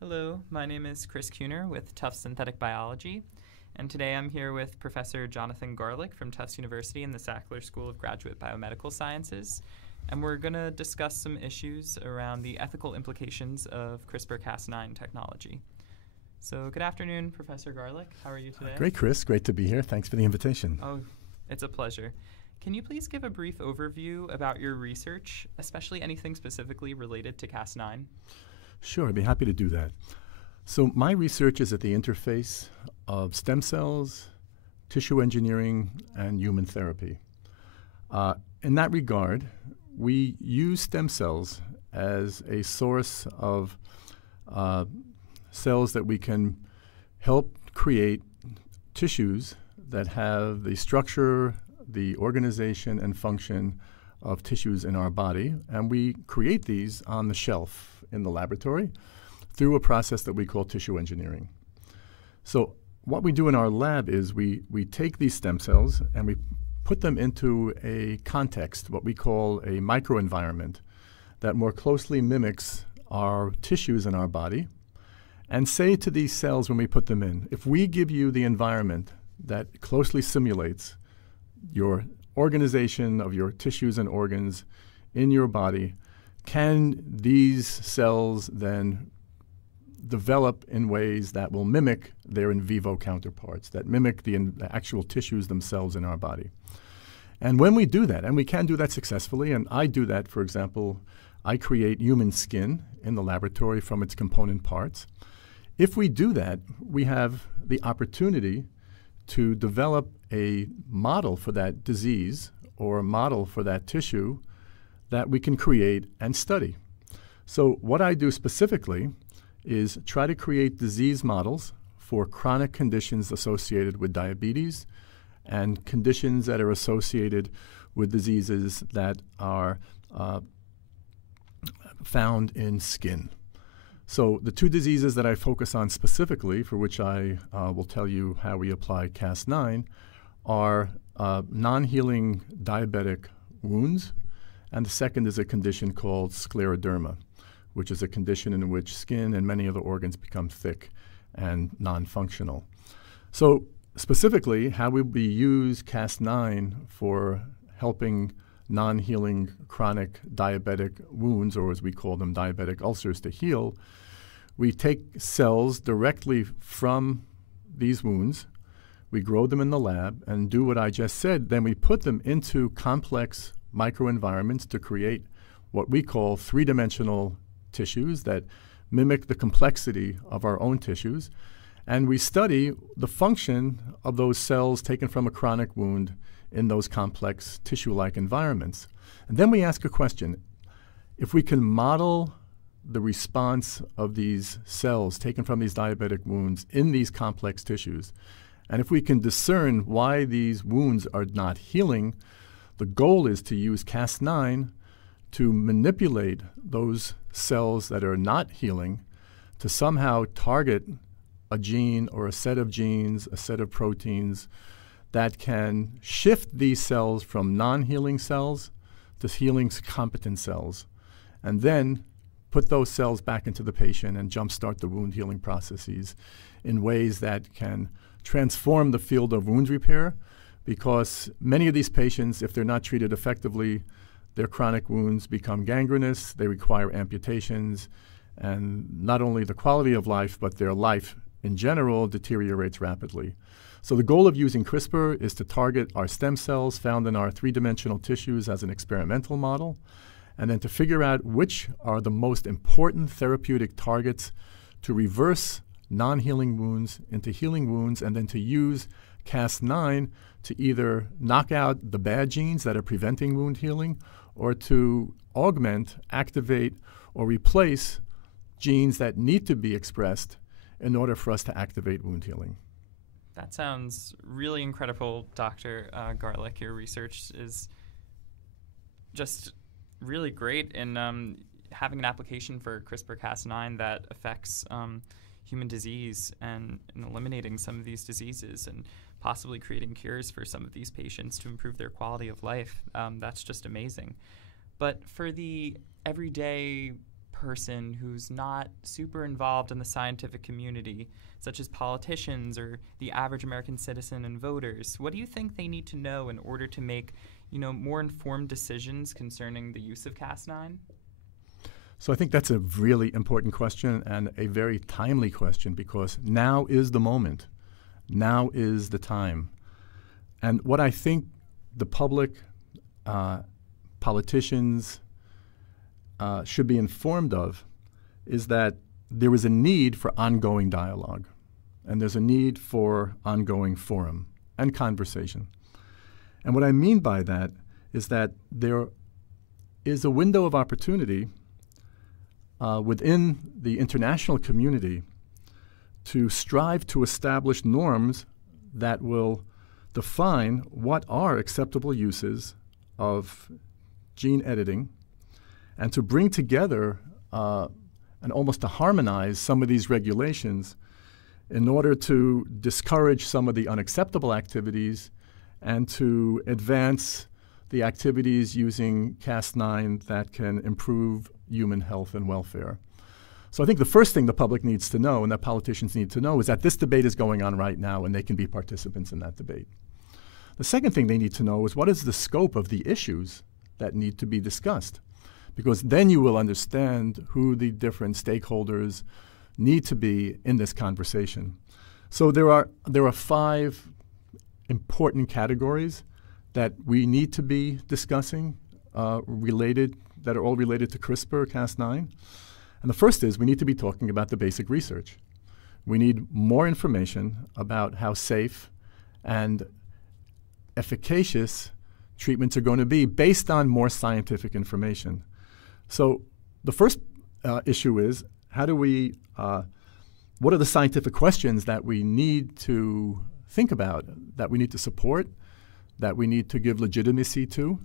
Hello, my name is Chris Kuhner with Tufts Synthetic Biology, and today I'm here with Professor Jonathon Garlick from Tufts University in the Sackler School of Graduate Biomedical Sciences, and we're going to discuss some issues around the ethical implications of CRISPR-Cas9 technology. So good afternoon, Professor Garlick. How are you today? Great, Chris. Great to be here. Thanks for the invitation. Oh, it's a pleasure. Can you please give a brief overview about your research, especially anything specifically related to Cas9? Sure, I'd be happy to do that. So my research is at the interface of stem cells, tissue engineering, and human therapy. In that regard, we use stem cells as a source of cells that we can help create tissues that have the structure, the organization, and function of tissues in our body, and we create these on the shelf in the laboratory through a process that we call tissue engineering. So what we do in our lab is we take these stem cells and we put them into a context, what we call a microenvironment, that more closely mimics our tissues in our body, and say to these cells when we put them in, if we give you the environment that closely simulates your organization of your tissues and organs in your body, can these cells then develop in ways that will mimic their in vivo counterparts, that mimic the actual tissues themselves in our body? And when we do that, and we can do that successfully, and I do that, for example, I create human skin in the laboratory from its component parts. If we do that, we have the opportunity to develop a model for that disease or a model for that tissue that we can create and study. So what I do specifically is try to create disease models for chronic conditions associated with diabetes and conditions that are associated with diseases that are found in skin. So the two diseases that I focus on specifically, for which I will tell you how we apply Cas9, are non-healing diabetic wounds, and the second is a condition called scleroderma, which is a condition in which skin and many other organs become thick and non-functional. So specifically, how we use Cas9 for helping non-healing chronic diabetic wounds, or as we call them, diabetic ulcers, to heal, we take cells directly from these wounds, we grow them in the lab, and do what I just said. Then we put them into complex microenvironments to create what we call three-dimensional tissues that mimic the complexity of our own tissues. And we study the function of those cells taken from a chronic wound in those complex tissue-like environments. And then we ask a question. If we can model the response of these cells taken from these diabetic wounds in these complex tissues, and if we can discern why these wounds are not healing, the goal is to use Cas9 to manipulate those cells that are not healing to somehow target a gene or a set of genes, a set of proteins that can shift these cells from non-healing cells to healing competent cells, and then put those cells back into the patient and jumpstart the wound healing processes in ways that can transform the field of wound repair, because many of these patients, if they're not treated effectively, their chronic wounds become gangrenous, they require amputations, and not only the quality of life, but their life in general deteriorates rapidly. So the goal of using CRISPR is to target our stem cells found in our three-dimensional tissues as an experimental model, and then to figure out which are the most important therapeutic targets to reverse non-healing wounds into healing wounds, and then to use Cas9 to either knock out the bad genes that are preventing wound healing or to augment, activate, or replace genes that need to be expressed in order for us to activate wound healing. That sounds really incredible, Dr. Garlick. Your research is just really great in having an application for CRISPR-Cas9 that affects human disease and eliminating some of these diseases and possibly creating cures for some of these patients to improve their quality of life. That's just amazing. But for the everyday person who's not super involved in the scientific community, such as politicians or the average American citizen and voters? What do you think they need to know in order to make, more informed decisions concerning the use of Cas9? So I think that's a really important question and a very timely question, because now is the moment. Now is the time. And what I think the public, politicians should be informed of is that there is a need for ongoing dialogue, and there's a need for ongoing forum and conversation. And what I mean by that is that there is a window of opportunity within the international community to strive to establish norms that will define what are acceptable uses of gene editing, and to bring together and almost to harmonize some of these regulations in order to discourage some of the unacceptable activities and to advance the activities using Cas9 that can improve human health and welfare. So I think the first thing the public needs to know and that politicians need to know is that this debate is going on right now and they can be participants in that debate. The second thing they need to know is what is the scope of the issues that need to be discussed, because then you will understand who the different stakeholders need to be in this conversation. So there are 5 important categories that we need to be discussing that are all related to CRISPR-Cas9. And the first is we need to be talking about the basic research. We need more information about how safe and efficacious treatments are going to be based on more scientific information. So the first issue is what are the scientific questions that we need to think about, that we need to support, that we need to give legitimacy to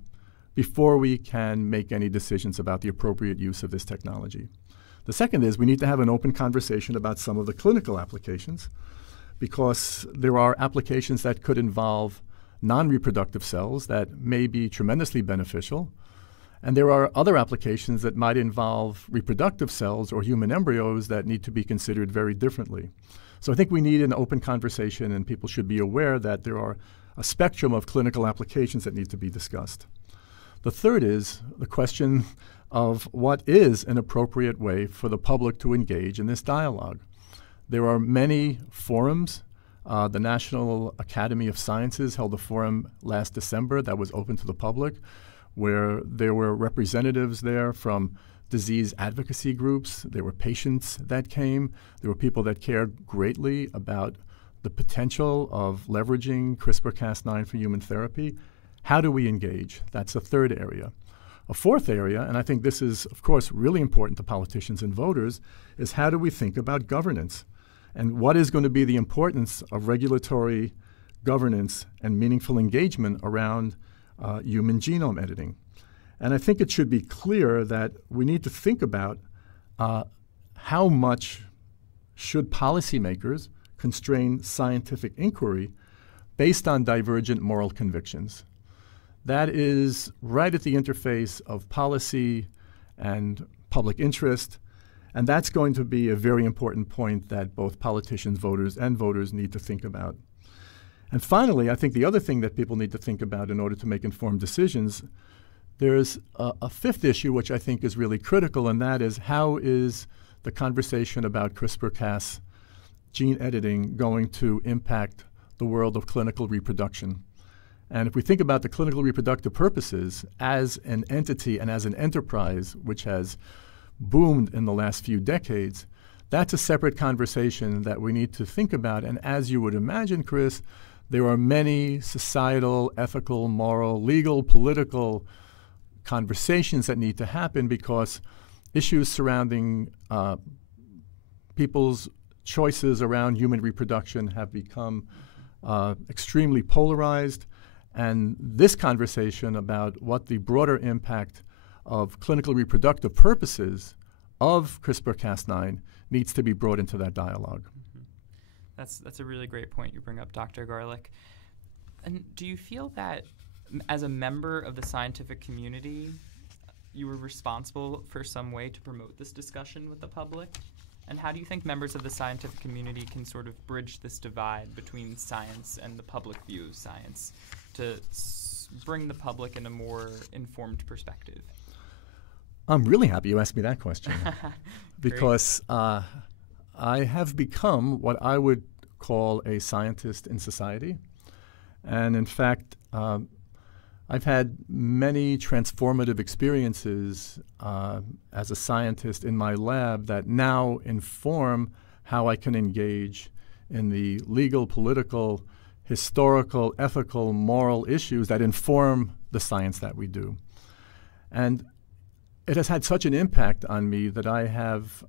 before we can make any decisions about the appropriate use of this technology. The second is we need to have an open conversation about some of the clinical applications, because there are applications that could involve non-reproductive cells that may be tremendously beneficial, and there are other applications that might involve reproductive cells or human embryos that need to be considered very differently. So I think we need an open conversation, and people should be aware that there are a spectrum of clinical applications that need to be discussed. The third is the question of what is an appropriate way for the public to engage in this dialogue. There are many forums. The National Academy of Sciences held a forum last December that was open to the public, where there were representatives there from disease advocacy groups. There were patients that came. There were people that cared greatly about the potential of leveraging CRISPR-Cas9 for human therapy. How do we engage? That's a third area. A fourth area, and I think this is, of course, really important to politicians and voters, is how do we think about governance? And what is going to be the importance of regulatory governance and meaningful engagement around human genome editing? And I think it should be clear that we need to think about how much should policymakers constrain scientific inquiry based on divergent moral convictions. That is right at the interface of policy and public interest, and that's going to be a very important point that both politicians, voters need to think about. And finally, I think the other thing that people need to think about in order to make informed decisions, there's a fifth issue which I think is really critical, and that is how is the conversation about CRISPR-Cas gene editing going to impact the world of clinical reproduction? And if we think about the clinical reproductive purposes as an entity and as an enterprise which has boomed in the last few decades, that's a separate conversation that we need to think about. And as you would imagine, Chris, there are many societal, ethical, moral, legal, political conversations that need to happen, because issues surrounding people's choices around human reproduction have become extremely polarized. And this conversation about what the broader impact of clinical reproductive purposes of CRISPR-Cas9 needs to be brought into that dialogue. Mm-hmm. That's a really great point you bring up, Dr. Garlick. And do you feel that as a member of the scientific community, you were responsible for some way to promote this discussion with the public? And how do you think members of the scientific community can sort of bridge this divide between science and the public view of science to bring the public in a more informed perspective? I'm really happy you asked me that question because I have become what I would call a scientist in society. And in fact, I've had many transformative experiences as a scientist in my lab that now inform how I can engage in the legal, political, historical, ethical, moral issues that inform the science that we do. And it has had such an impact on me that I have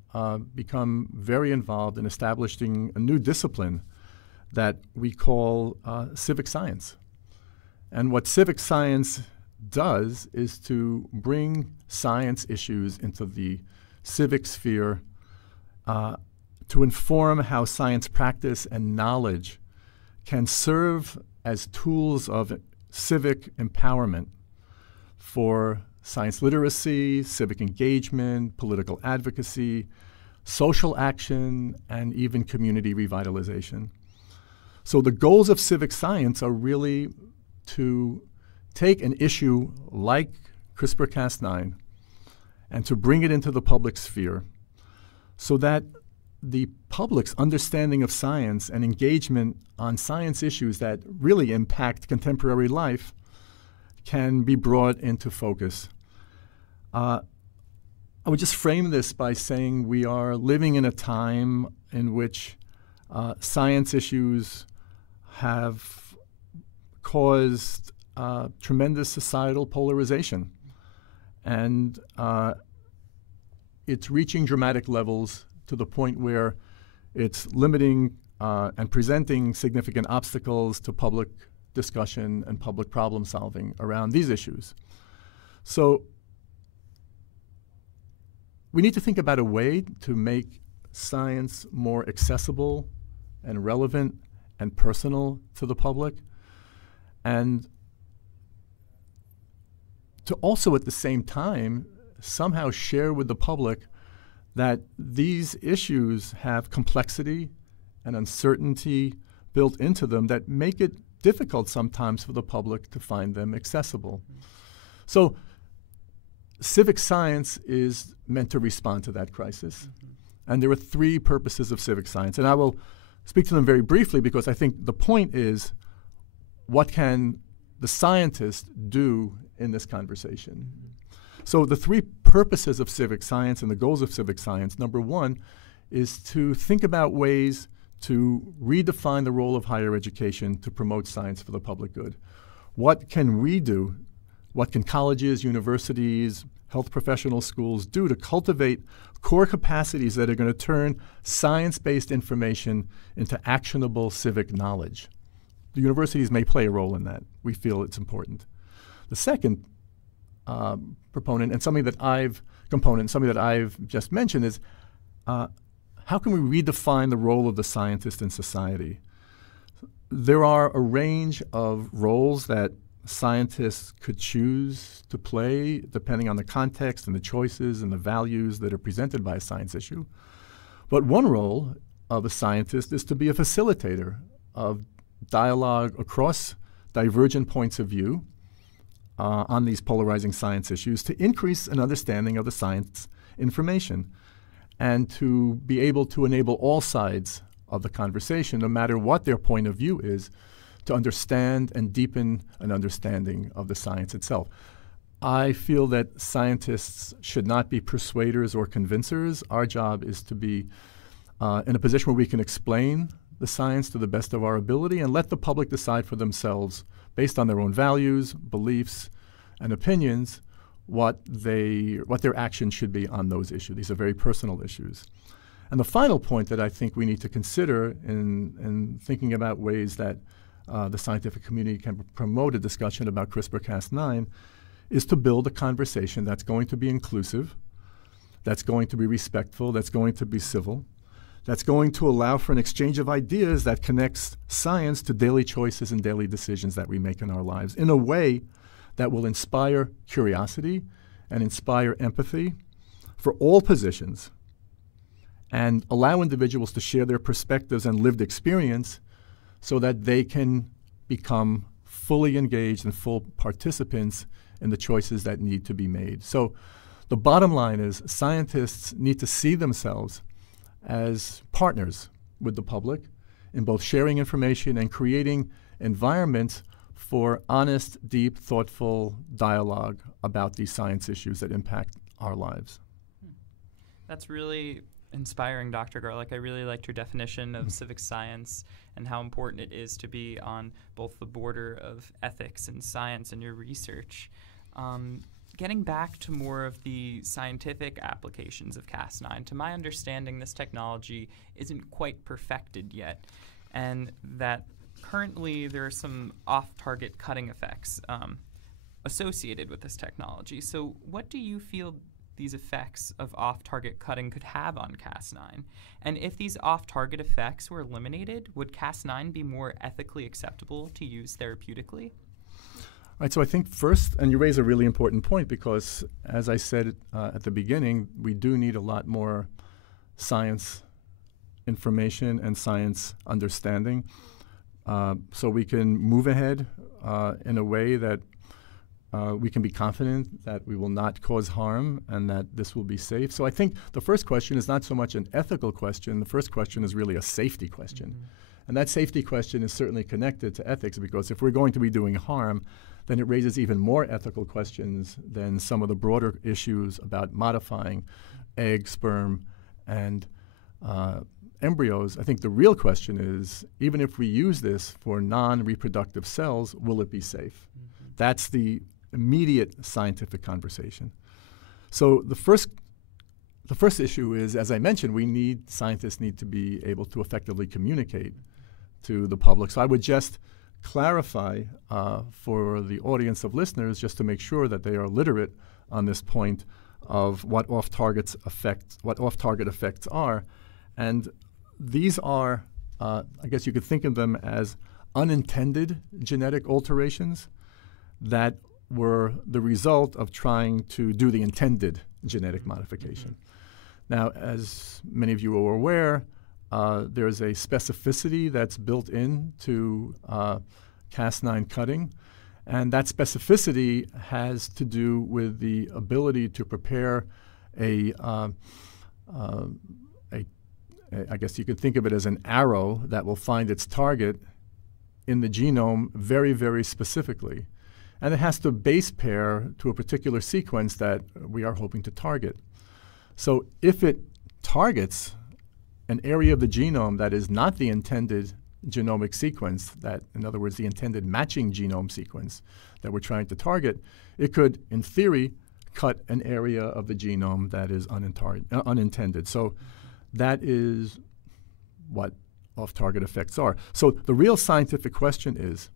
become very involved in establishing a new discipline that we call civic science. And what civic science does is to bring science issues into the civic sphere to inform how science practice and knowledge can serve as tools of civic empowerment for science literacy, civic engagement, political advocacy, social action, and even community revitalization. So the goals of civic science are really to take an issue like CRISPR-Cas9 and to bring it into the public sphere so that the public's understanding of science and engagement on science issues that really impact contemporary life can be brought into focus. I would just frame this by saying we are living in a time in which science issues have caused tremendous societal polarization. And it's reaching dramatic levels to the point where it's limiting and presenting significant obstacles to public discussion and public problem solving around these issues. So we need to think about a way to make science more accessible and relevant and personal to the public, and to also at the same time somehow share with the public that these issues have complexity and uncertainty built into them that make it difficult sometimes for the public to find them accessible. So civic science is meant to respond to that crisis. And there are three purposes of civic science. And I will speak to them very briefly because I think the point is, what can the scientist do in this conversation? So the three purposes of civic science and the goals of civic science, number one, is to think about ways to redefine the role of higher education to promote science for the public good. What can we do? What can colleges, universities, health professional schools do to cultivate core capacities that are going to turn science-based information into actionable civic knowledge? The universities may play a role in that. We feel it's important. The second component, and something that I've just mentioned, is how can we redefine the role of the scientist in society? There are a range of roles that scientists could choose to play depending on the context and the choices and the values that are presented by a science issue. But one role of a scientist is to be a facilitator of dialogue across divergent points of view on these polarizing science issues to increase an understanding of the science information and to be able to enable all sides of the conversation, no matter what their point of view is, to understand and deepen an understanding of the science itself. I feel that scientists should not be persuaders or convincers. Our job is to be in a position where we can explain the science to the best of our ability and let the public decide for themselves, based on their own values, beliefs, and opinions, what their action should be on those issues. These are very personal issues. And the final point that I think we need to consider in thinking about ways that the scientific community can promote a discussion about CRISPR-Cas9 is to build a conversation that's going to be inclusive, that's going to be respectful, that's going to be civil, that's going to allow for an exchange of ideas that connects science to daily choices and daily decisions that we make in our lives in a way that will inspire curiosity and inspire empathy for all positions and allow individuals to share their perspectives and lived experience so that they can become fully engaged and full participants in the choices that need to be made. So the bottom line is scientists need to see themselves as partners with the public in both sharing information and creating environments for honest, deep, thoughtful dialogue about these science issues that impact our lives. That's really inspiring, Dr. Garlick. I really liked your definition of civic science and how important it is to be on both the border of ethics and science in your research. Getting back to more of the scientific applications of Cas9, to my understanding, this technology isn't quite perfected yet, and that currently there are some off-target cutting effects associated with this technology. So what do you feel these effects of off-target cutting could have on Cas9? And if these off-target effects were eliminated, would Cas9 be more ethically acceptable to use therapeutically? Right, so I think first, and you raise a really important point because, as I said at the beginning, we do need a lot more science information and science understanding so we can move ahead in a way that we can be confident that we will not cause harm and that this will be safe. So I think the first question is not so much an ethical question. The first question is really a safety question. Mm-hmm. And that safety question is certainly connected to ethics because if we're going to be doing harm, then it raises even more ethical questions than some of the broader issues about modifying egg, sperm, and embryos. I think the real question is, even if we use this for non-reproductive cells, will it be safe? Mm-hmm. That's the immediate scientific conversation. So the first issue is, as I mentioned, scientists need to be able to effectively communicate to the public. So I would just clarify for the audience of listeners, just to make sure that they are literate on this point of what off-target effects are. And these are, I guess you could think of them as unintended genetic alterations that were the result of trying to do the intended genetic modification. Now, as many of you are aware, there's a specificity that's built into Cas9 cutting, and that specificity has to do with the ability to prepare I guess you could think of it as an arrow that will find its target in the genome very, very specifically. And it has to base pair to a particular sequence that we are hoping to target. So if it targets an area of the genome that is not the intended genomic sequence, that, in other words, the intended matching genome sequence that we're trying to target, it could, in theory, cut an area of the genome that is unintended. So that is what off-target effects are. So the real scientific question is,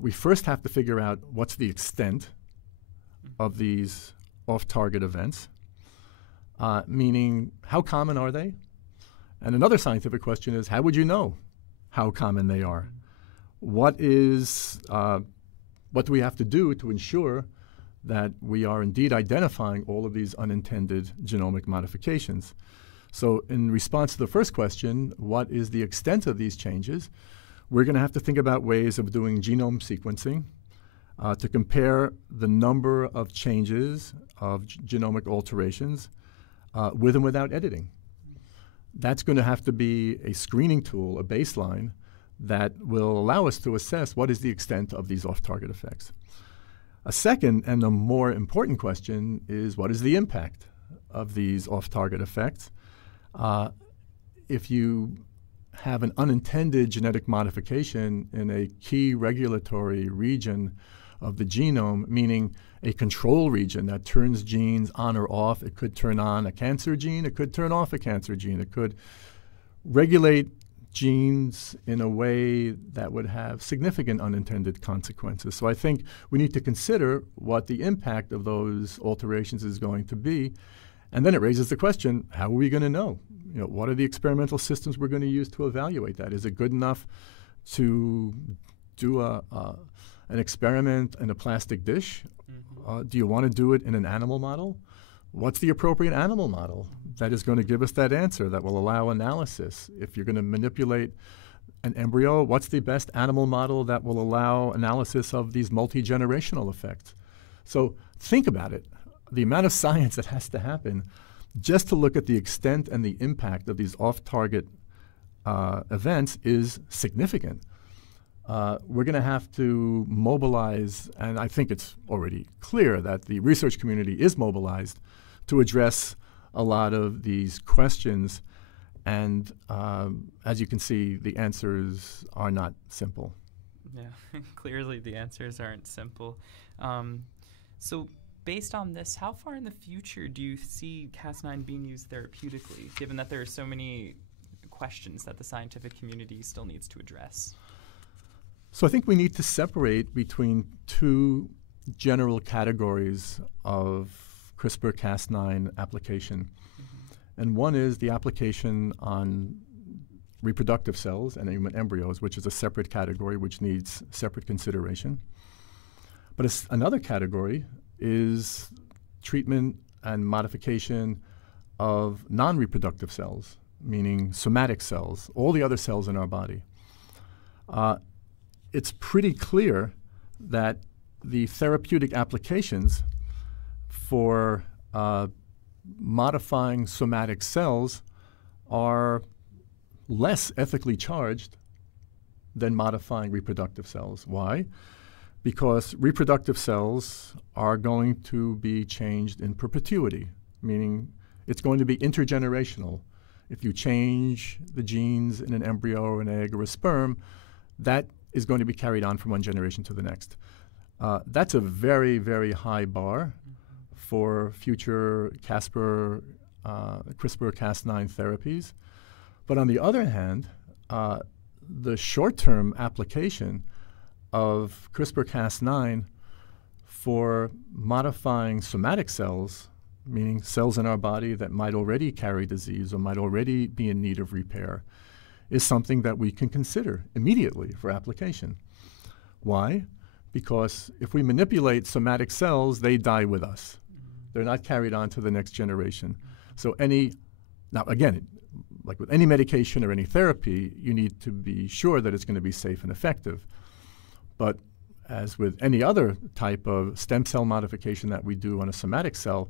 we first have to figure out what's the extent of these off-target events, meaning how common are they? And another scientific question is, how would you know how common they are? What do we have to do to ensure that we are indeed identifying all of these unintended genomic modifications? So in response to the first question, what is the extent of these changes? We're going to have to think about ways of doing genome sequencing to compare the number of changes of genomic alterations with and without editing. That's going to have to be a screening tool, a baseline, that will allow us to assess what is the extent of these off-target effects. A second and a more important question is, what is the impact of these off-target effects? If you have an unintended genetic modification in a key regulatory region of the genome, meaning a control region that turns genes on or off. It could turn on a cancer gene. It could turn off a cancer gene. It could regulate genes in a way that would have significant unintended consequences. So I think we need to consider what the impact of those alterations is going to be. And then it raises the question, how are we going to know? What are the experimental systems we're going to use to evaluate that? Is it good enough to do an experiment in a plastic dish? Do you want to do it in an animal model? What's the appropriate animal model that is going to give us that answer that will allow analysis? If you're going to manipulate an embryo, what's the best animal model that will allow analysis of these multi-generational effects? So think about it. The amount of science that has to happen just to look at the extent and the impact of these off-target events is significant. We're going to have to mobilize, and I think it's already clear that the research community is mobilized to address a lot of these questions. And as you can see, the answers are not simple. Yeah, clearly the answers aren't simple. So based on this, how far in the future do you see Cas9 being used therapeutically, given that there are so many questions that the scientific community still needs to address? So I think we need to separate between two general categories of CRISPR-Cas9 application. And one is the application on reproductive cells and human embryos, which is a separate category which needs separate consideration. But another category is treatment and modification of non-reproductive cells, meaning somatic cells, all the other cells in our body. It's pretty clear that the therapeutic applications for modifying somatic cells are less ethically charged than modifying reproductive cells. Why? Because reproductive cells are going to be changed in perpetuity, meaning it's going to be intergenerational. If you change the genes in an embryo or an egg or a sperm, that is going to be carried on from one generation to the next. That's a very, very high bar for future CRISPR-Cas9 therapies. But on the other hand, the short-term application of CRISPR-Cas9 for modifying somatic cells, meaning cells in our body that might already carry disease or might already be in need of repair, is something that we can consider immediately for application. Why? Because if we manipulate somatic cells, they die with us. They're not carried on to the next generation. So now again, like with any medication or any therapy, you need to be sure that it's going to be safe and effective. But as with any other type of stem cell modification that we do on a somatic cell,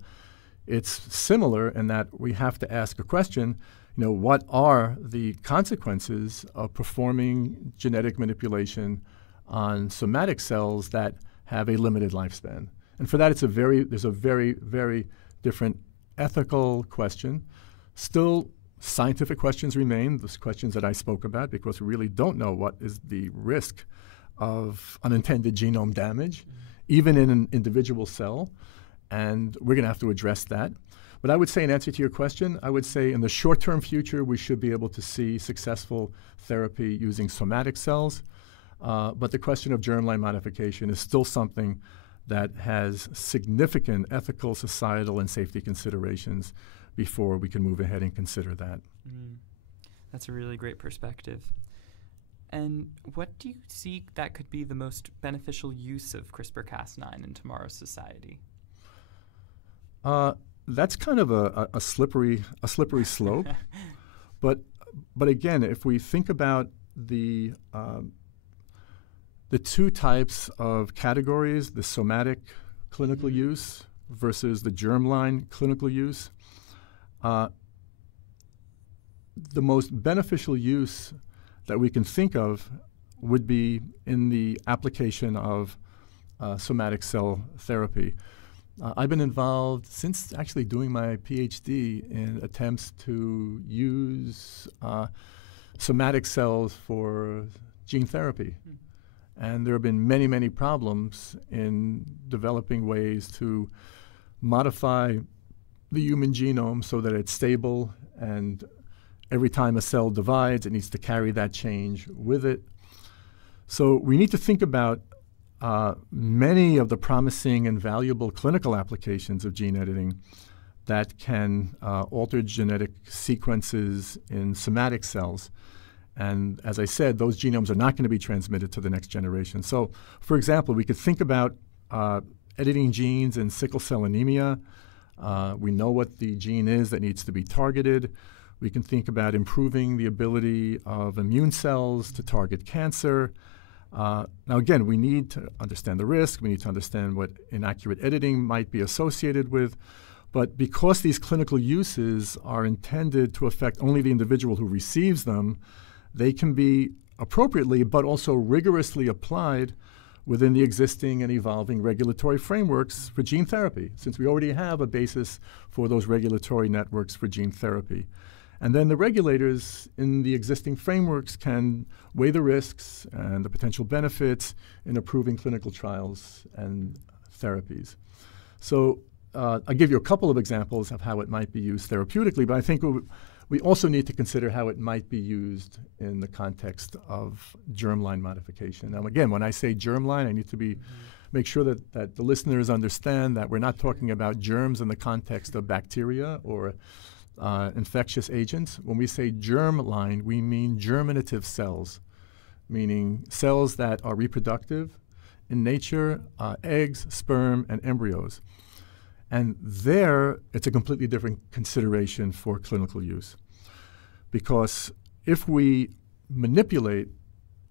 it's similar in that we have to ask a question, what are the consequences of performing genetic manipulation on somatic cells that have a limited lifespan? And for that, there's a very, very different ethical question. Still, scientific questions remain, those questions that I spoke about, because we really don't know what is the risk of unintended genome damage, even in an individual cell, and we're going to have to address that. But I would say, in answer to your question, I would say in the short-term future, we should be able to see successful therapy using somatic cells, but the question of germline modification is still something that has significant ethical, societal, and safety considerations before we can move ahead and consider that. That's a really great perspective. And what do you see that could be the most beneficial use of CRISPR-Cas9 in tomorrow's society? That's kind of a slippery slope. But again, if we think about the two types of categories, the somatic clinical use versus the germline clinical use, the most beneficial use that we can think of would be in the application of somatic cell therapy. I've been involved since actually doing my PhD in attempts to use somatic cells for gene therapy. And there have been many, many problems in developing ways to modify the human genome so that it's stable, and every time a cell divides, it needs to carry that change with it. So we need to think about many of the promising and valuable clinical applications of gene editing that can alter genetic sequences in somatic cells. And as I said, those genomes are not going to be transmitted to the next generation. So, for example, we could think about editing genes in sickle cell anemia. We know what the gene is that needs to be targeted. We can think about improving the ability of immune cells to target cancer. Now, again, we need to understand the risk. We need to understand what inaccurate editing might be associated with. But because these clinical uses are intended to affect only the individual who receives them, they can be appropriately but also rigorously applied within the existing and evolving regulatory frameworks for gene therapy, since we already have a basis for those regulatory networks for gene therapy. And then the regulators in the existing frameworks can weigh the risks and the potential benefits in approving clinical trials and therapies. So I'll give you a couple of examples of how it might be used therapeutically, but I think we also need to consider how it might be used in the context of germline modification. Now, again, when I say germline, I need to make sure that the listeners understand that we're not talking about germs in the context of bacteria or infectious agents. When we say germline, we mean germinative cells, meaning cells that are reproductive in nature, eggs, sperm, and embryos. And there, it's a completely different consideration for clinical use. Because if we manipulate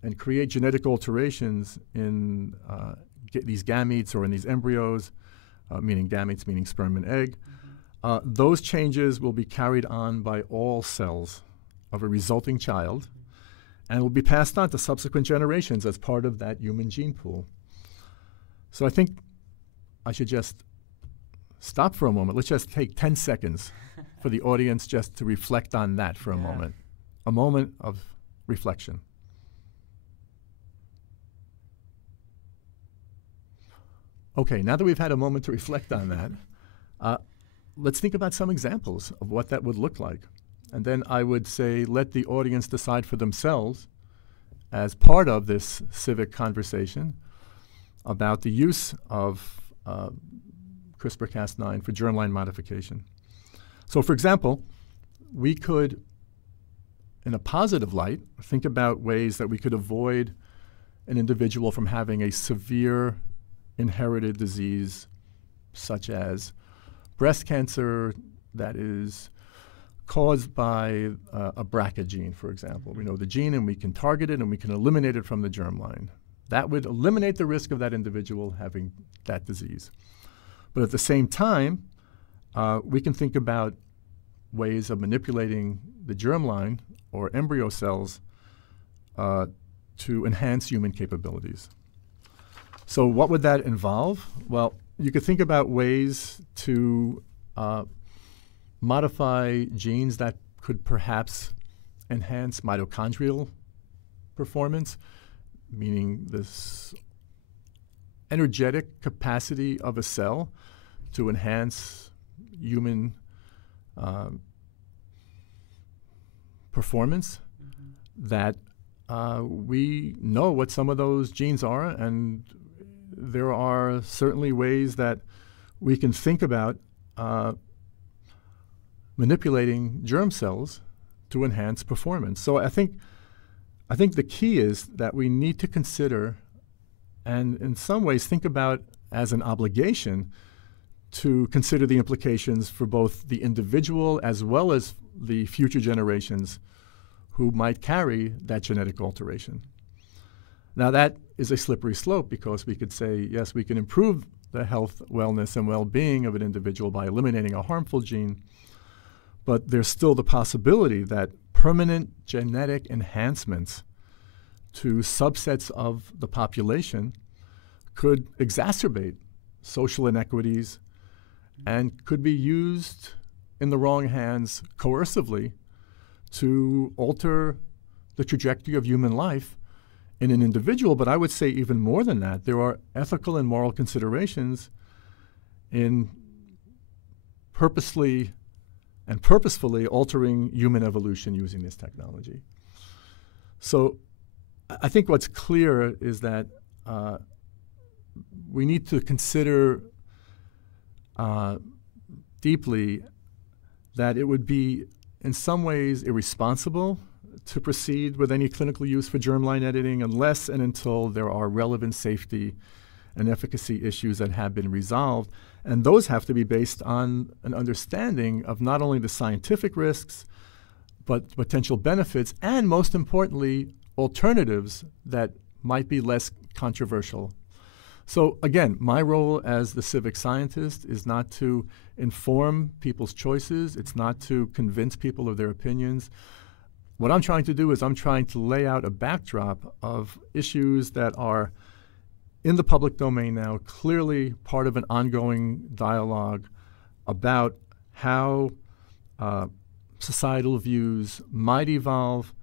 and create genetic alterations in these gametes or in these embryos, meaning gametes, meaning sperm and egg, those changes will be carried on by all cells of a resulting child and will be passed on to subsequent generations as part of that human gene pool. So I think I should just stop for a moment. Let's just take 10 seconds for the audience just to reflect on that for a moment of reflection. Okay, now that we've had a moment to reflect on that, let's think about some examples of what that would look like. And then I would say let the audience decide for themselves as part of this civic conversation about the use of CRISPR-Cas9 for germline modification. So, for example, we could, in a positive light, think about ways that we could avoid an individual from having a severe inherited disease, such as breast cancer that is caused by a BRCA gene, for example. We know the gene and we can target it and we can eliminate it from the germline. That would eliminate the risk of that individual having that disease. But at the same time, we can think about ways of manipulating the germline or embryo cells to enhance human capabilities. So what would that involve? Well, you could think about ways to modify genes that could perhaps enhance mitochondrial performance, meaning this energetic capacity of a cell to enhance human performance, that we know what some of those genes are, and there are certainly ways that we can think about manipulating germ cells to enhance performance. So I think the key is that we need to consider and in some ways think about as an obligation to consider the implications for both the individual as well as the future generations who might carry that genetic alteration. Now that is a slippery slope because we could say, yes, we can improve the health, wellness, and well-being of an individual by eliminating a harmful gene, but there's still the possibility that permanent genetic enhancements to subsets of the population could exacerbate social inequities and could be used in the wrong hands coercively to alter the trajectory of human life in an individual. But I would say even more than that, there are ethical and moral considerations in purposefully altering human evolution using this technology. So I think what's clear is that we need to consider deeply that it would be in some ways irresponsible to proceed with any clinical use for germline editing unless and until there are relevant safety and efficacy issues that have been resolved. And those have to be based on an understanding of not only the scientific risks, but potential benefits, and most importantly, alternatives that might be less controversial. So again, my role as the civic scientist is not to inform people's choices. It's not to convince people of their opinions. What I'm trying to do is I'm trying to lay out a backdrop of issues that are in the public domain now, clearly part of an ongoing dialogue about how societal views might evolve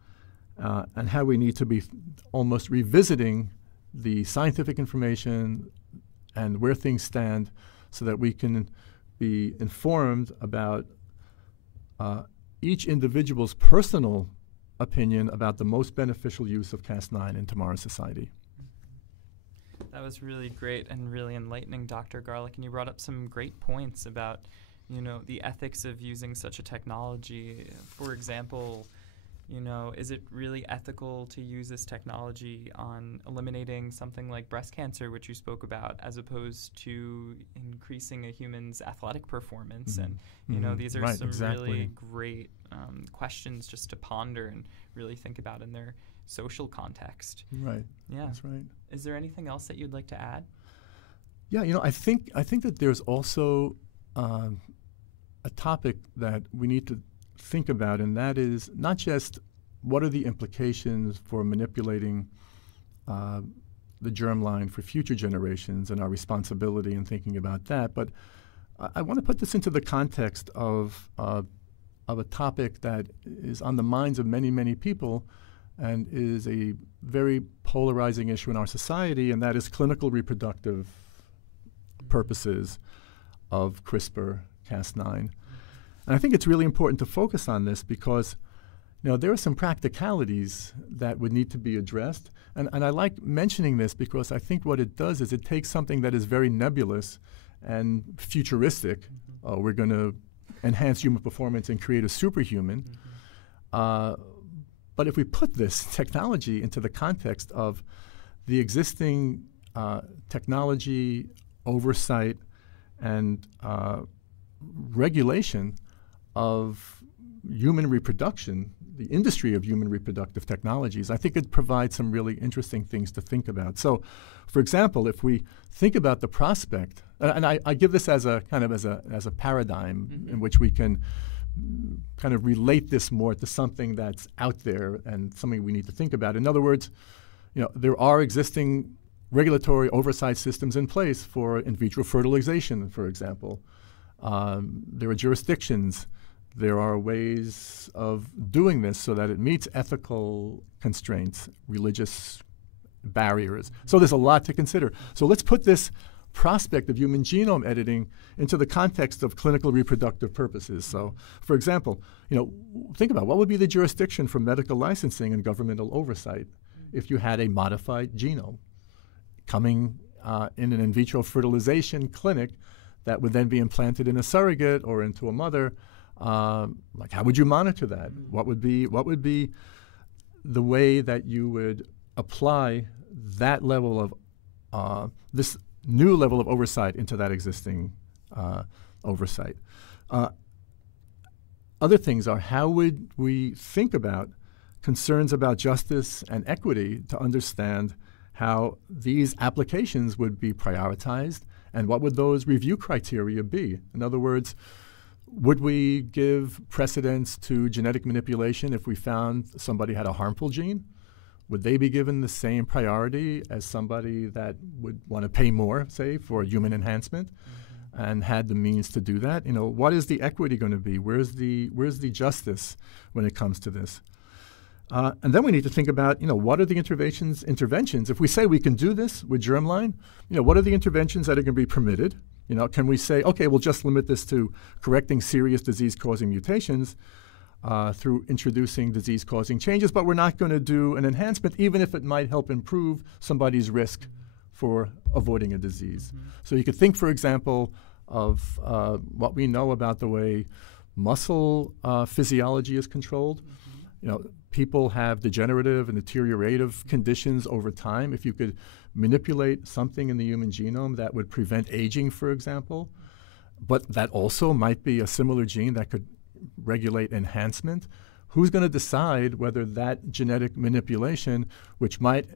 and how we need to be almost revisiting the scientific information and where things stand so that we can be informed about each individual's personal opinion about the most beneficial use of Cas9 in tomorrow's society. That was really great and really enlightening, Dr. Garlick, and you brought up some great points about, you know, the ethics of using such a technology. For example, you know, is it really ethical to use this technology on eliminating something like breast cancer, which you spoke about, as opposed to increasing a human's athletic performance? And, you know, these are some really great questions just to ponder and really think about in their social context. Right. Yeah. That's right. Is there anything else that you'd like to add? Yeah, you know, I think that there's also a topic that we need to think about, and that is not just what are the implications for manipulating the germline for future generations and our responsibility in thinking about that, but I want to put this into the context of a topic that is on the minds of many, many people and is a very polarizing issue in our society, and that is clinical reproductive purposes of CRISPR-Cas9. And I think it's really important to focus on this because, you know, there are some practicalities that would need to be addressed. And I like mentioning this because I think what it does is it takes something that is very nebulous and futuristic. We're going to enhance human performance and create a superhuman. But if we put this technology into the context of the existing technology, oversight, and regulation of human reproduction, the industry of human reproductive technologies, I think it provides some really interesting things to think about. So, for example, if we think about the prospect, and I give this as a kind of as a paradigm in which we can kind of relate this more to something that's out there and something we need to think about. In other words, you know, there are existing regulatory oversight systems in place for in vitro fertilization, for example. There are jurisdictions. There are ways of doing this so that it meets ethical constraints, religious barriers. So there's a lot to consider. So let's put this prospect of human genome editing into the context of clinical reproductive purposes. So, for example, you know, think about what would be the jurisdiction for medical licensing and governmental oversight if you had a modified genome coming in an in vitro fertilization clinic that would then be implanted in a surrogate or into a mother. Like, how would you monitor that? What would be the way that you would apply that level of this new level of oversight into that existing oversight? Other things are, how would we think about concerns about justice and equity to understand how these applications would be prioritized, and what would those review criteria be? In other words, would we give precedence to genetic manipulation if we found somebody had a harmful gene? Would they be given the same priority as somebody that would want to pay more, say, for human enhancement and had the means to do that? You know, what is the equity going to be? Where's the justice when it comes to this? And then we need to think about, you know, what are the interventions? If we say we can do this with germline, you know, what are the interventions that are going to be permitted? You know, can we say, okay, we'll just limit this to correcting serious disease-causing mutations through introducing disease-causing changes, but we're not going to do an enhancement, even if it might help improve somebody's risk for avoiding a disease. So you could think, for example, of what we know about the way muscle physiology is controlled. You know, people have degenerative and deteriorative conditions over time. If you could manipulate something in the human genome that would prevent aging, for example, but that also might be a similar gene that could regulate enhancement, who's going to decide whether that genetic manipulation, which might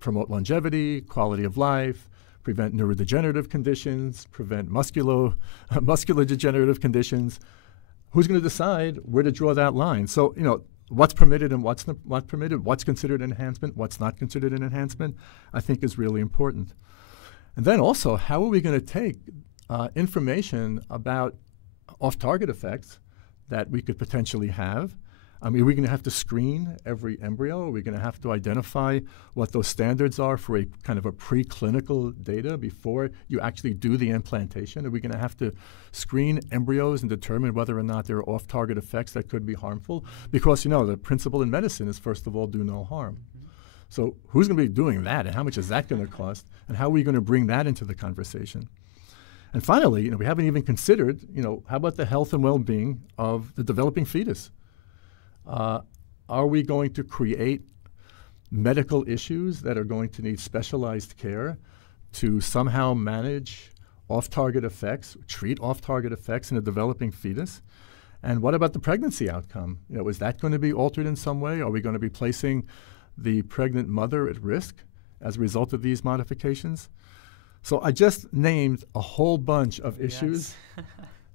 promote longevity, quality of life, prevent neurodegenerative conditions, prevent muscular degenerative conditions, who's going to decide where to draw that line? So, what's permitted and what's not permitted, what's considered enhancement, what's not considered an enhancement, I think is really important. And then also, how are we going to take information about off-target effects that we could potentially have? I mean, are we going to have to screen every embryo? Are we going to have to identify what those standards are for a kind of a preclinical data before you actually do the implantation? Are we going to have to screen embryos and determine whether or not there are off-target effects that could be harmful? Because, the principle in medicine is, first of all, do no harm. So who's going to be doing that, and how much is that going to cost, and how are we going to bring that into the conversation? And finally, we haven't even considered, how about the health and well-being of the developing fetus? Are we going to create medical issues that are going to need specialized care to somehow manage off-target effects, treat off-target effects in a developing fetus? And what about the pregnancy outcome? Is that going to be altered in some way? Are we going to be placing the pregnant mother at risk as a result of these modifications? So I just named a whole bunch of issues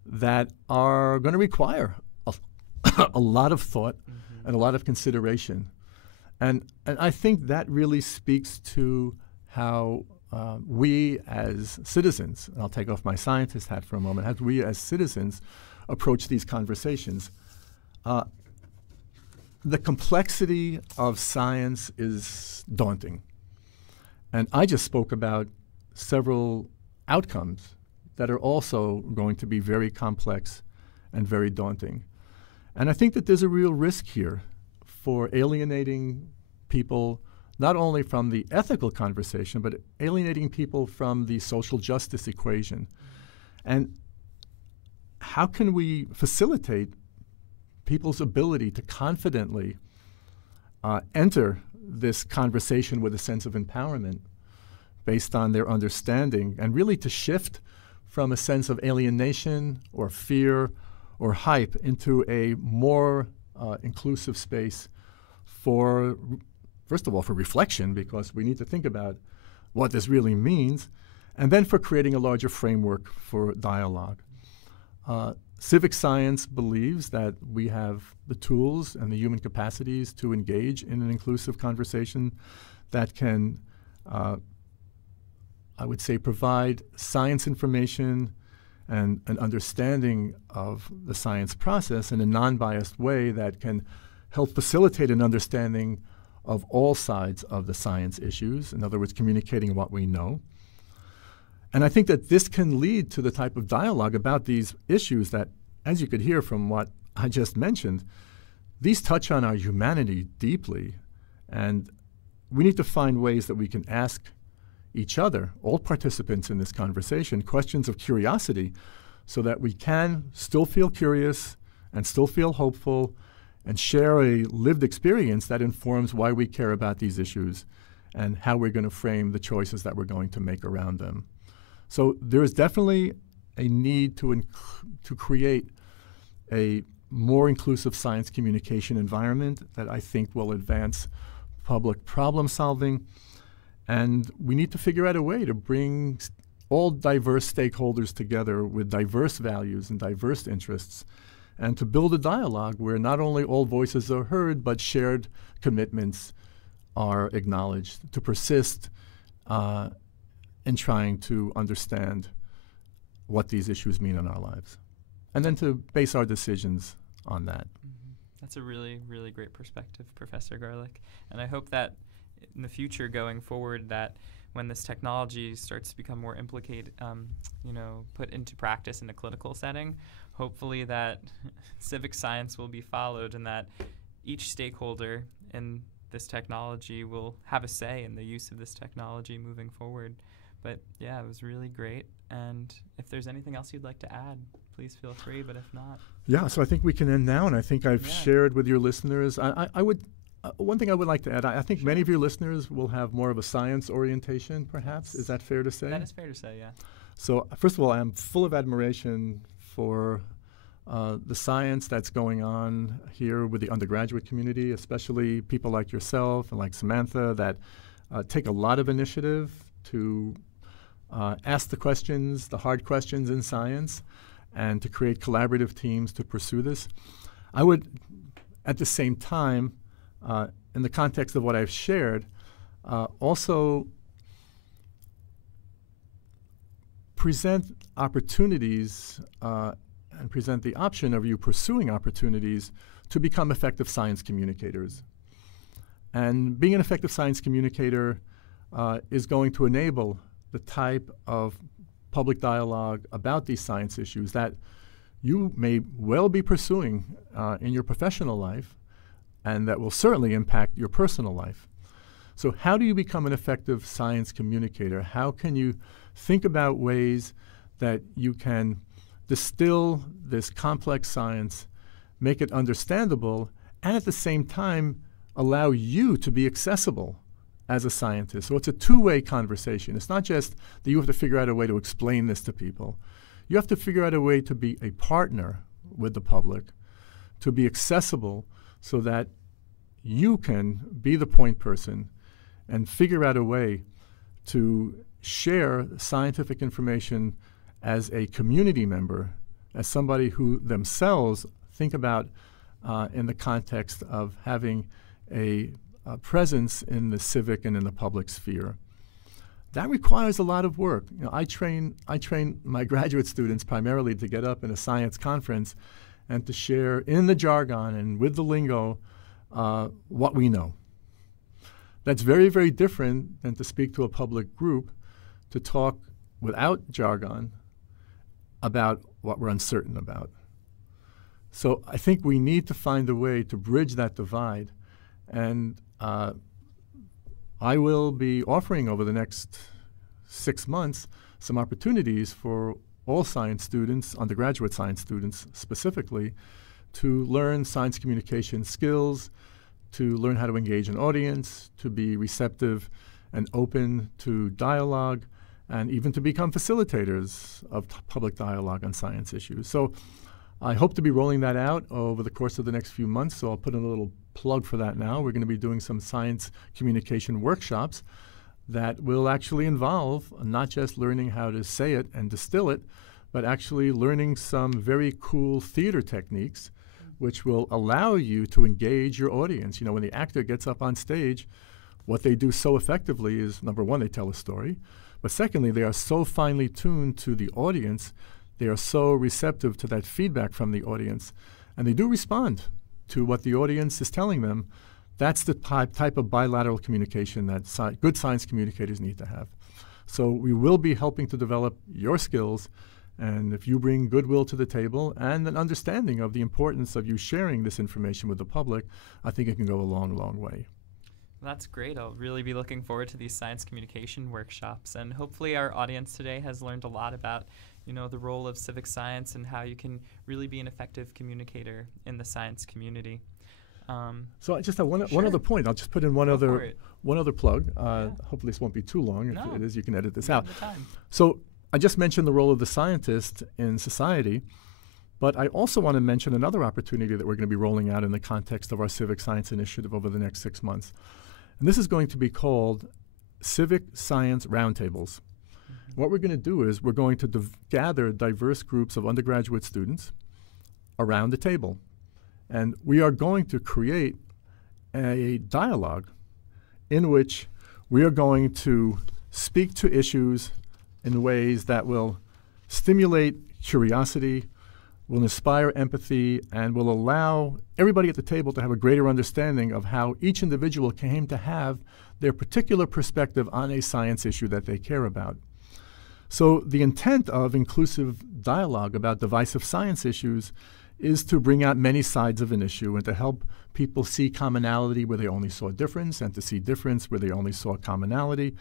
that are going to require a lot of thought and a lot of consideration. And I think that really speaks to how we as citizens, and I'll take off my scientist hat for a moment, how we as citizens approach these conversations. The complexity of science is daunting. And I just spoke about several outcomes that are also going to be very complex and very daunting. And I think that there's a real risk here for alienating people, not only from the ethical conversation, but alienating people from the social justice equation. And how can we facilitate people's ability to confidently enter this conversation with a sense of empowerment based on their understanding, and really to shift from a sense of alienation or fear or hype into a more inclusive space for, first of all, for reflection, because we need to think about what this really means, and then for creating a larger framework for dialogue. Civic science believes that we have the tools and the human capacities to engage in an inclusive conversation that can, I would say, provide science information and an understanding of the science process in a non-biased way that can help facilitate an understanding of all sides of the science issues, in other words, communicating what we know. And I think that this can lead to the type of dialogue about these issues that, as you could hear from what I just mentioned, these touch on our humanity deeply. And we need to find ways that we can ask each other, all participants in this conversation, questions of curiosity, so that we can still feel curious and still feel hopeful and share a lived experience that informs why we care about these issues and how we're going to frame the choices that we're going to make around them. So there is definitely a need to create a more inclusive science communication environment that I think will advance public problem solving. And we need to figure out a way to bring all diverse stakeholders together with diverse values and diverse interests, and to build a dialogue where not only all voices are heard, but shared commitments are acknowledged to persist in trying to understand what these issues mean in our lives, and then to base our decisions on that. Mm-hmm. That's a really, really great perspective, Professor Garlick. And I hope that in the future going forward, that when this technology starts to become more put into practice in a clinical setting, hopefully that civic science will be followed, and that each stakeholder in this technology will have a say in the use of this technology moving forward. But yeah, it was really great. And if there's anything else you'd like to add, please feel free, but if not. Yeah, so I think we can end now, and I think I've shared with your listeners. I would, one thing I would like to add, I think many of your listeners will have more of a science orientation, perhaps. Is that fair to say? That is fair to say, yeah. So first of all, I am full of admiration for the science that's going on here with the undergraduate community, especially people like yourself and like Samantha that take a lot of initiative to ask the questions, the hard questions in science, and to create collaborative teams to pursue this. I would, at the same time, in the context of what I've shared, also present opportunities and present the option of you pursuing opportunities to become effective science communicators. And being an effective science communicator is going to enable the type of public dialogue about these science issues that you may well be pursuing in your professional life, and that will certainly impact your personal life. So how do you become an effective science communicator? How can you think about ways that you can distill this complex science, make it understandable, and at the same time allow you to be accessible as a scientist? So it's a two-way conversation. It's not just that you have to figure out a way to explain this to people. You have to figure out a way to be a partner with the public, to be accessible so that you can be the point person and figure out a way to share scientific information as a community member, as somebody who themselves think about in the context of having a presence in the civic and in the public sphere. That requires a lot of work. You know, I train my graduate students primarily to get up in a science conference and to share in the jargon and with the lingo what we know. That's very, very different than to speak to a public group, to talk without jargon about what we're uncertain about. So I think we need to find a way to bridge that divide. And I will be offering over the next 6 months some opportunities for all science students, undergraduate science students specifically, to learn science communication skills, to learn how to engage an audience, to be receptive and open to dialogue, and even to become facilitators of public dialogue on science issues. So I hope to be rolling that out over the course of the next few months, so I'll put in a little plug for that now. We're going to be doing some science communication workshops that will actually involve not just learning how to say it and distill it, but actually learning some very cool theater techniques which will allow you to engage your audience. You know, when the actor gets up on stage, what they do so effectively is, number one, they tell a story, but secondly, they are so finely tuned to the audience, they are so receptive to that feedback from the audience, and they do respond to what the audience is telling them. That's the type of bilateral communication that good science communicators need to have. So we will be helping to develop your skills, and if you bring goodwill to the table and an understanding of the importance of you sharing this information with the public, I think it can go a long, long way. That's great. I'll really be looking forward to these science communication workshops, and hopefully our audience today has learned a lot about, you know, the role of civic science and how you can really be an effective communicator in the science community. So I just have one other point. I'll just put in one other plug. Yeah. Hopefully this won't be too long. No. If it is, you can edit this out. The time. So I just mentioned the role of the scientist in society, but I also want to mention another opportunity that we're going to be rolling out in the context of our civic science initiative over the next 6 months. And this is going to be called Civic Science Roundtables. Mm-hmm. What we're going to do is we're going to gather diverse groups of undergraduate students around the table. And we are going to create a dialogue in which we are going to speak to issues in ways that will stimulate curiosity, will inspire empathy, and will allow everybody at the table to have a greater understanding of how each individual came to have their particular perspective on a science issue that they care about. So the intent of inclusive dialogue about divisive science issues is to bring out many sides of an issue and to help people see commonality where they only saw difference, and to see difference where they only saw commonality,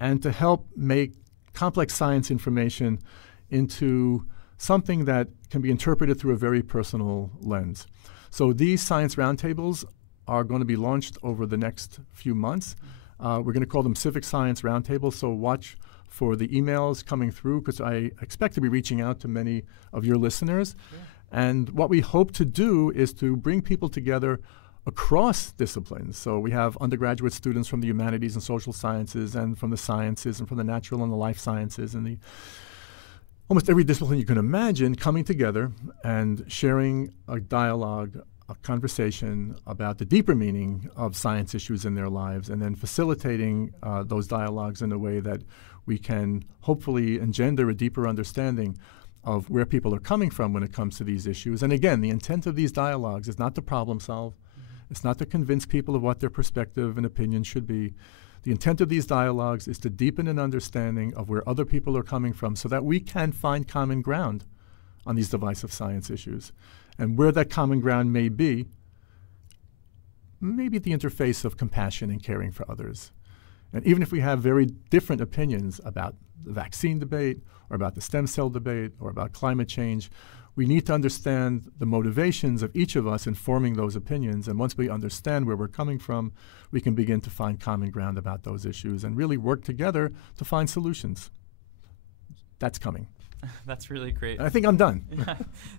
and to help make complex science information into something that can be interpreted through a very personal lens. So these science roundtables are going to be launched over the next few months. We're going to call them Civic Science Roundtables, so watch for the emails coming through, because I expect to be reaching out to many of your listeners. Yeah. And what we hope to do is to bring people together across disciplines. So we have undergraduate students from the humanities and social sciences, and from the sciences, and from the natural and the life sciences, and the almost every discipline you can imagine coming together and sharing a dialogue, a conversation about the deeper meaning of science issues in their lives, and then facilitating those dialogues in a way that we can hopefully engender a deeper understanding of where people are coming from when it comes to these issues. And again, the intent of these dialogues is not to problem solve. It's not to convince people of what their perspective and opinion should be. The intent of these dialogues is to deepen an understanding of where other people are coming from, so that we can find common ground on these divisive science issues. And where that common ground may be, maybe at the interface of compassion and caring for others. And even if we have very different opinions about the vaccine debate, or about the stem cell debate, or about climate change, we need to understand the motivations of each of us in forming those opinions. And once we understand where we're coming from, we can begin to find common ground about those issues and really work together to find solutions. That's coming. That's really great. I think I'm done.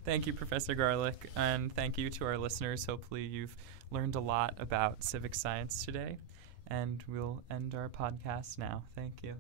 Thank you, Professor Garlick, and thank you to our listeners. Hopefully you've learned a lot about civic science today, and we'll end our podcast now. Thank you.